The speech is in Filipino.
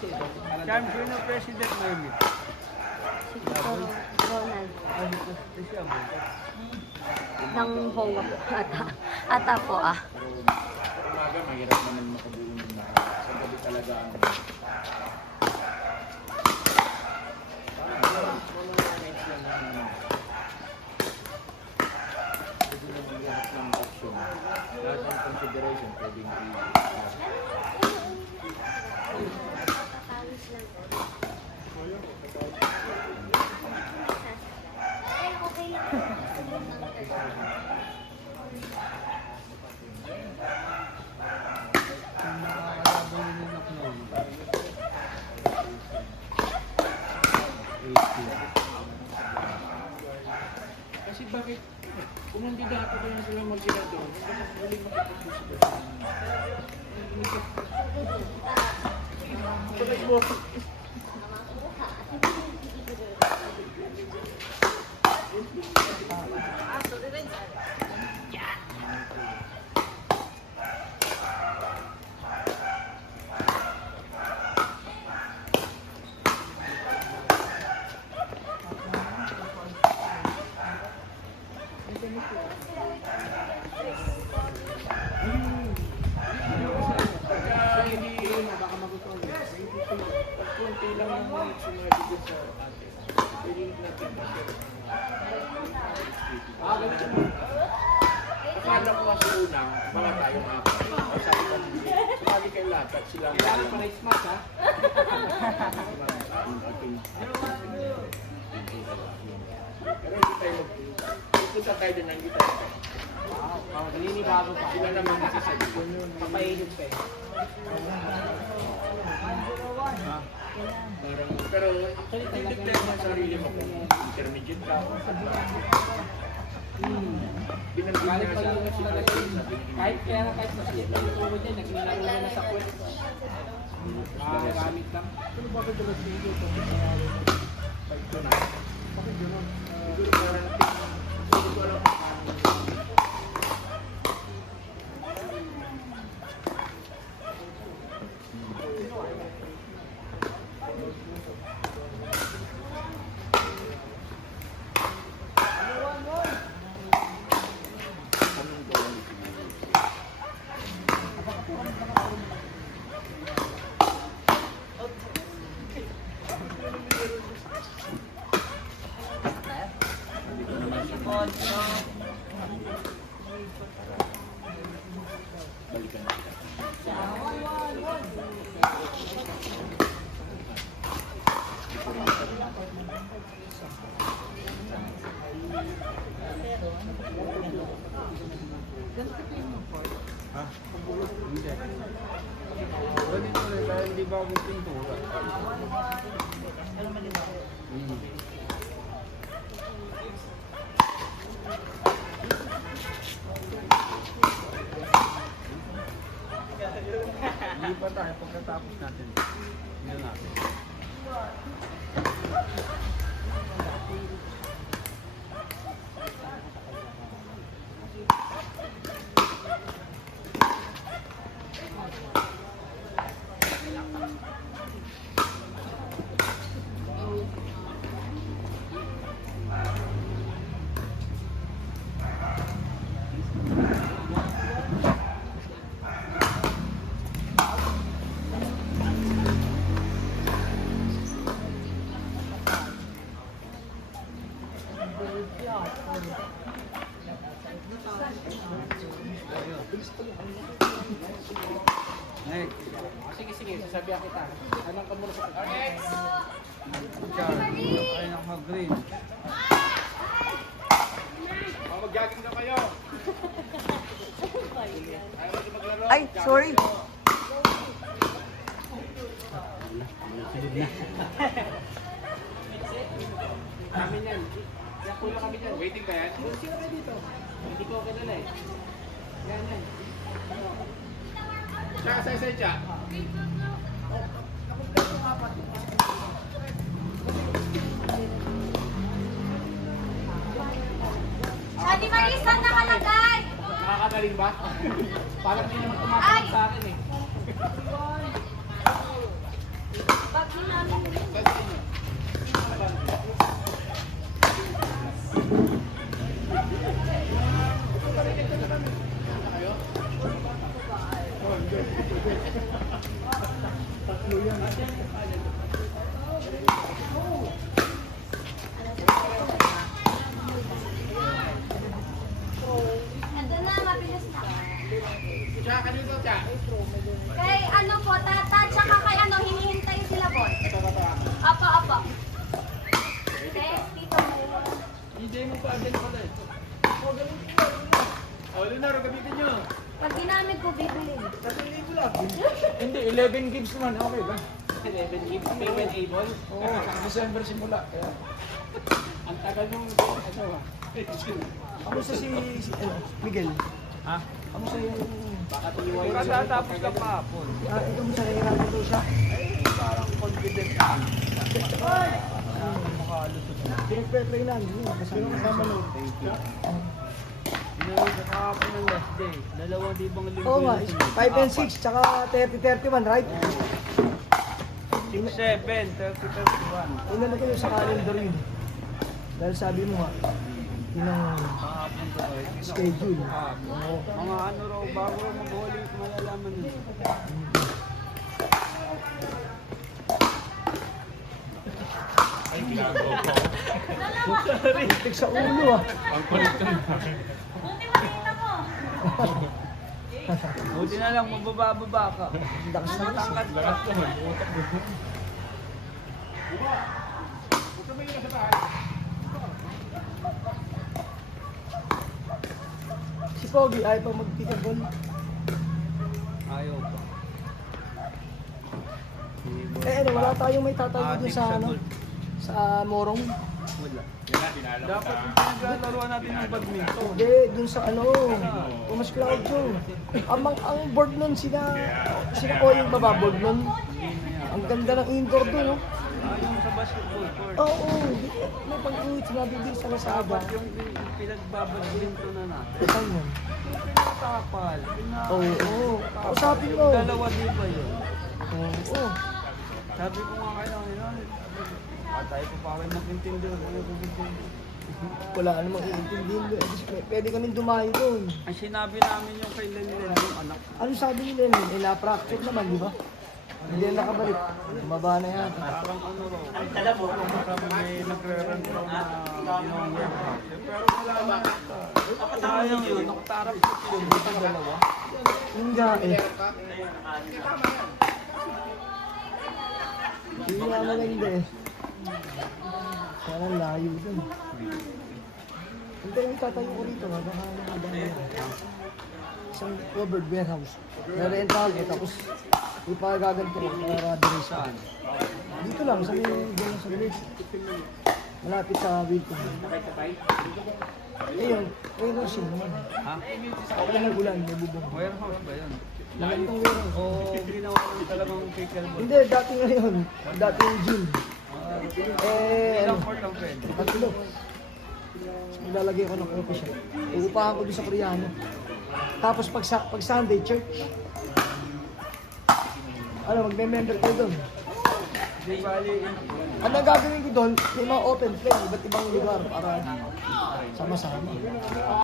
Siyam, sino president ngayon? Si Ronald. Siya mo. Ng Honga po. Ata po ah. Pero umaga, mahirap naman makabuo ng lahat. Sa gabi talaga ang... Lahat ng option, lahat ng consideration pwedeng kasi bakit kung hindi dapat ba yung sila mag-ginagawa, bakit huling makapag-usap sa bakit mo? Akala ko kasi una, mga tayong apat. Sabi ko, sumali kayo lahat at sila. Kailangan pa na smart ha? Pero hindi tayo magpunta tayo din ng gitara. Naninibago pa. Sila naman nagsasabi. Papainit pa eh. Pero hindi mo sa sarili mo kung intermediate ka. Binanggit Galing niya pa sa yung talaga yun. Kahit kaya na kahit masakit na yung tuhod niya, naglalaro niya na sa kwet. Gamit lang. Pero bakit dapat dito ito? Ito na. Bakit gano'n? Siguro para natin. Hindi ko alam. Balikan natin. Ha? Hindi. Ganito rin, kaya hindi ba ako pintura? Hindi pa tayo pagkatapos natin. Hindi natin. Next. Sige, sige. Sasabihan kita. Anong ka muna sa kita? Char. Ay, naka-green. Mag-jogging na kayo. Ayaw mo maglaro. Ay, sorry. Amin yan. Yakulo kami dyan. Waiting ba yan? Sino kayo dito? Hindi ko kilala eh. Yan yan. Tsaka sa isa siya. Ate Marisa, nakalagay! Nakakagaling ba? Parang hindi naman tumatawag sa akin eh. Tatlo yan. Andun na, mabilis na. Siya, kanito siya. Kay ano po, tata, tsaka kay ano, hinihintay sila, boy. Apo, apo. Okay, dito mo. DJ mo pa, agad pala eh. Oh, Leonardo, gamitin nyo. Pag ginamit ko, bibili. Hindi, 11 gigs naman, okay ba? 11 gigs, payment able. Oo, December simula. Kaya, Ang tagal nung ano ah. Kamusta si Miguel? ha? Kamusta yung... Baka tuliway Wala tatapos ka pa hapon. ikaw mo sa nahihirapan daw siya? Parang confident ka. Pinag-play lang. Sino kasama nun? Pinawag ka kahapon ng last day. 2,000 linggo Oo nga, yung sunod. 5 and 6, tsaka 30-31, right? 6, 7, 30, 31. Inano ko yung sa calendar yun. Dahil sabi mo nga, yun ang Kahapon ko eh. schedule. Oo. Mga ano raw, bago raw mag-huli, malalaman nyo. Tig sa ulo ah. Buti na lang, mababa-baba ka. Ang lakas na lakas. Tangkat ka. Si Pogi ay pa magpikabol. Ayaw pa. Ano, wala tayong may tatayo dun sa ano, sa Morong. Wala. Dapat yung pinaglalaruan natin ng badminton. Hindi, dun sa ano, Thomas Claudio. Ang board nun, sila ko yung bababoard nun. Ang ganda ng indoor dun, no? Yung sa basketball court. Oo, may pag-uwit, sinabi din sa Lazada. Dapat yung pinagbabadminton na natin. Saan yun? Tapal. Oo. Usapin mo. Dalawa di ba yun? Oo. Sabi ko nga kayo, tayo pa pa kayo mag-intindi. Wala ka namang iintindihin. Pwede kami dumayo doon. Ang sinabi namin yung kay Lenlen, yung anak. Ano sabi nila yun? Eh, na-fracture naman, di ba? Hindi na nakabalik. Maba na yan. Parang ano raw. Sabi may nagre-rent raw na yung warehouse. Pero wala naman. Sayang yun, nakatarap sa kilometer dalawa. Yung nga eh. Hindi nga maganda eh. Sana layo dun. Hindi yung tatayo ko rito. Baka nakadang yan. Isang covered warehouse. Na-rental eh. Tapos ipagaganto ko. Parado rin saan. Dito lang. Sa village. Malapit sa Wilton. Ayun. Warehouse yun naman. Ha? Ako lang ulan. May bubong. Warehouse ba yun? Magandang warehouse. O ginawa lang talagang pickleball? Hindi, dati nga yun. Dati yung gym. Ilang Ano? court ang pwede? Tatlo. Nilalagay ko ng coffee shop. Uupahan ko doon sa Koreano. Tapos pag Sunday, church. Ano, magme-member ko doon. Di bali, Ano ang gagawin ko doon? May mga open play, iba't ibang lugar para sama-sama.